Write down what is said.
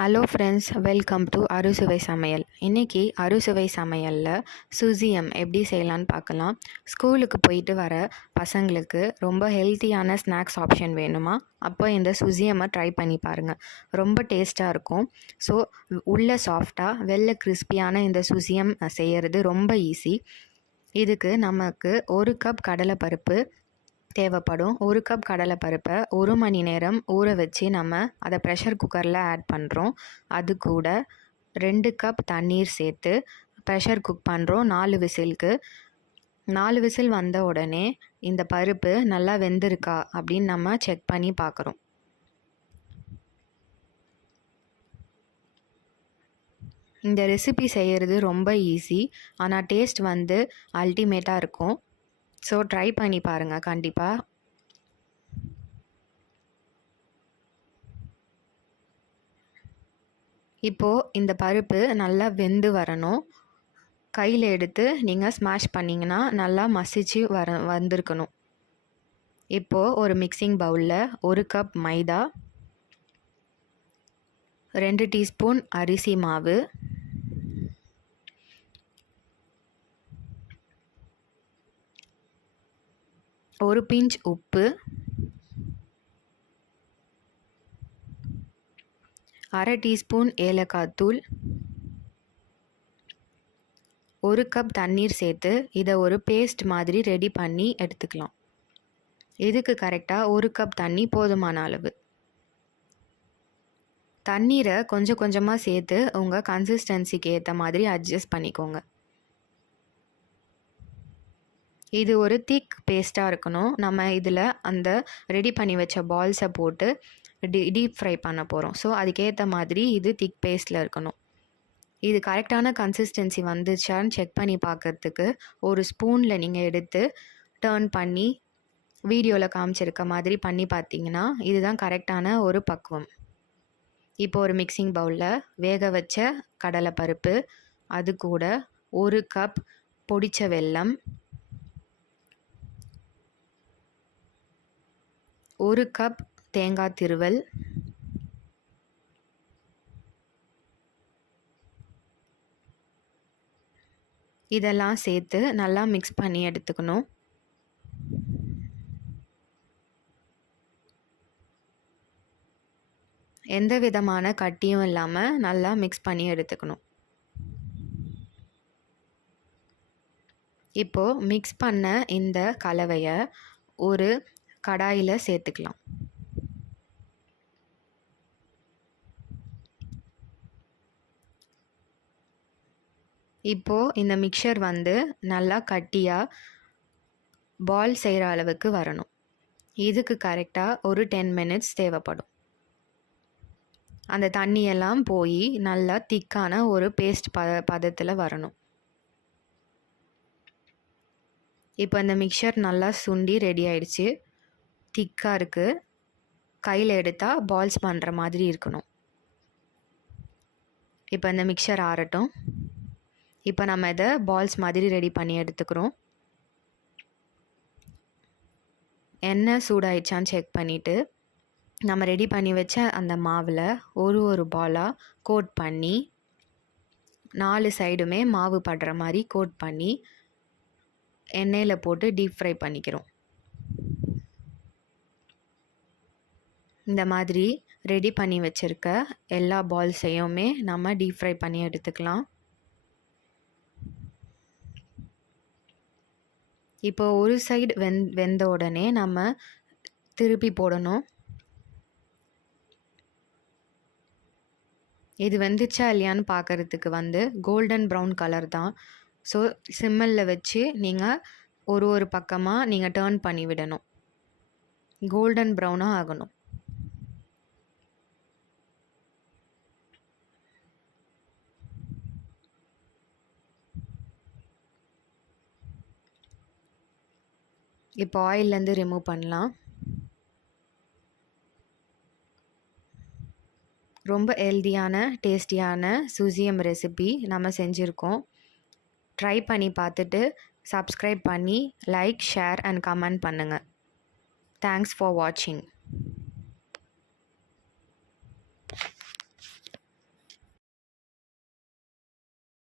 Hello friends, welcome to அறுசுவை சமையல். இன்றைக்கி அறுசுவை சமையலில் சுசியம் எப்படி செய்யலான்னு பார்க்கலாம். ஸ்கூலுக்கு போயிட்டு வர பசங்களுக்கு ரொம்ப ஹெல்த்தியான ஸ்நாக்ஸ் ஆப்ஷன் வேணுமா? அப்போ இந்த சுசியம்மை ட்ரை பண்ணி பாருங்கள். ரொம்ப டேஸ்ட்டாக இருக்கும். ஸோ உள்ள சாஃப்டாக வெளில கிறிஸ்பியான இந்த சுசியம் செய்கிறது ரொம்ப ஈஸி. இதுக்கு நமக்கு 1 கப் கடலைப்பருப்பு தேவைப்படும். 1 கப் கடலைப்பருப்பை 1 மணி நேரம் ஊற வச்சு நம்ம அதை ப்ரெஷர் குக்கரில் ஆட் பண்ணுறோம். அது கூட 2 கப் தண்ணீர் சேர்த்து ப்ரெஷர் குக் பண்ணுறோம் 4 விசிலுக்கு. 4 விசில் வந்த உடனே இந்த பருப்பு நல்லா வெந்திருக்கா அப்படின்னு நம்ம செக் பண்ணி பார்க்குறோம். இந்த ரெசிபி செய்கிறது ரொம்ப ஈஸி, ஆனால் டேஸ்ட் அல்டிமேட்டாக இருக்கும். ஸோ ட்ரை பண்ணி பாருங்கள் கண்டிப்பாக. இப்போது இந்த பருப்பு நல்லா வெந்து வரணும். கையில் எடுத்து நீங்கள் ஸ்மாஷ் பண்ணிங்கன்னா நல்லா மசிச்சு வந்திருக்கணும். இப்போது ஒரு மிக்சிங் பவுலில் 1 கப் மைதா, 2 டீஸ்பூன் அரிசி மாவு, 1 பிஞ்ச் உப்பு, 1/2 டீஸ்பூன் ஏலக்காய் தூள், 1 கப் தண்ணீர் சேர்த்து இதை ஒரு பேஸ்ட் மாதிரி ரெடி பண்ணி எடுத்துக்கலாம். இதுக்கு கரெக்டாக 1 கப் தண்ணி போதுமான அளவு. தண்ணீரை கொஞ்சம் கொஞ்சமாக சேர்த்து உங்கள் கன்சிஸ்டன்சிக்கு ஏற்ற மாதிரி அட்ஜஸ்ட் பண்ணிக்கோங்க. இது ஒரு திக் பேஸ்ட்டாக இருக்கணும். நம்ம இதில் அந்த ரெடி பண்ணி வச்ச பால்ஸை போட்டு டீப் ஃப்ரை பண்ண போகிறோம். ஸோ அதுக்கேற்ற மாதிரி இது திக் பேஸ்ட்டில் இருக்கணும். இது கரெக்டான கன்சிஸ்டன்சி வந்துச்சான்னு செக் பண்ணி பார்க்குறதுக்கு ஒரு ஸ்பூனில் நீங்கள் எடுத்து டர்ன் பண்ணி வீடியோவில் காமிச்சிருக்க மாதிரி பண்ணி பார்த்தீங்கன்னா இதுதான் கரெக்டான ஒரு பக்குவம். இப்போ ஒரு மிக்சிங் பவுலில் வேக வச்ச கடலைப்பருப்பு, அது கூட 1 கப் பொடிச்ச வெல்லம், 1 கப் தேங்காய் திருவல், இதெல்லாம் சேர்த்து நல்லா மிக்ஸ் பண்ணி எடுத்துக்கணும். எந்த விதமான கட்டியும் இல்லாமல் நல்லா மிக்ஸ் பண்ணி எடுத்துக்கணும். இப்போது மிக்ஸ் பண்ண இந்த கலவையை ஒரு கடாயில் சேர்த்துக்கலாம். இப்போது இந்த மிக்சர் நல்லா கட்டியாக பால் செய்கிற அளவுக்கு வரணும். இதுக்கு கரெக்டாக ஒரு 10 மினிட்ஸ் தேவைப்படும். அந்த தண்ணியெல்லாம் போய் நல்லா திக்கான ஒரு பேஸ்ட் பதத்தில் வரணும். இப்போ இந்த மிக்சர் நல்லா சுண்டி ரெடி ஆயிடுச்சு. திக்காக இருக்குது. கையில் எடுத்தால் பால்ஸ் பண்ணுற மாதிரி இருக்கணும். இப்போ இந்த மிக்சர் ஆறட்டும். இப்போ நம்ம இதை பால்ஸ் மாதிரி ரெடி பண்ணி எடுத்துக்கிறோம். எண்ணெய் சூடாயிடுச்சான்னு செக் பண்ணிவிட்டு நம்ம ரெடி பண்ணி வச்ச அந்த மாவில் ஒரு பாலாக கோட் பண்ணி 4 சைடுமே மாவு படுற மாதிரி கோட் பண்ணி எண்ணெயில் போட்டு டீப் ஃப்ரை பண்ணிக்கிறோம். இந்த மாதிரி ரெடி பண்ணி வச்சுருக்க எல்லா பால்ஸையுமே நம்ம டீப் ஃப்ரை பண்ணி எடுத்துக்கலாம். இப்போ ஒரு சைடு வெந்த உடனே நம்ம திருப்பி போடணும். இது வெந்துச்சா இல்லையான்னு பார்க்குறதுக்கு கோல்டன் ப்ரௌன் கலர் தான். ஸோ சிம்மில் வச்சு நீங்கள் ஒரு பக்கமாக நீங்கள் டர்ன் பண்ணி விடணும். கோல்டன் ப்ரௌனாக ஆகணும். இப்போ ஆயிலேருந்து ரிமூவ் பண்ணலாம். ரொம்ப ஹெல்தியான டேஸ்டியான சுசியம் ரெசிபி நம்ம செஞ்சுருக்கோம். ட்ரை பண்ணி பார்த்துட்டு சப்ஸ்கிரைப் பண்ணி லைக், ஷேர் அண்ட் கமெண்ட் பண்ணுங்கள். தேங்க்ஸ் ஃபார் வாட்சிங்.